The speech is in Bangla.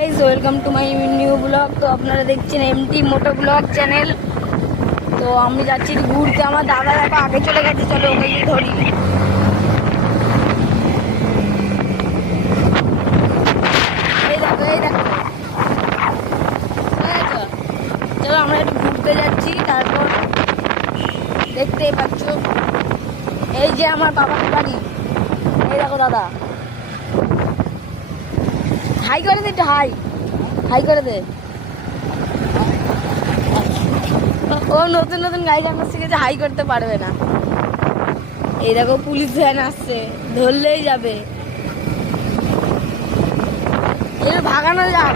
Welcome to my new blog. তো আপনারা দেখছেন এমটি মোটো ব্লগ চ্যানেল। তো আমি যাচ্ছি ঘুরতে, আমার দাদা দেখো আগে চলে গেছে, চলো ওকে গিয়ে ধরি। এই দেখো এই দেখো, চলো আমরা একটু ঘুরতে যাচ্ছি। তারপর দেখতেই পাচ্ছ এই যে আমার বাবার বাড়ি। এই দেখো দাদা, হাই করে দে, একটু হাই হাই করে দে। ও নতুন নতুন গাড়ি চালানো শিখেছে, হাই করতে পারবে না। এই দেখো পুলিশ ভ্যান আসছে, ধরলেই যাবে, ভাগানো যাক।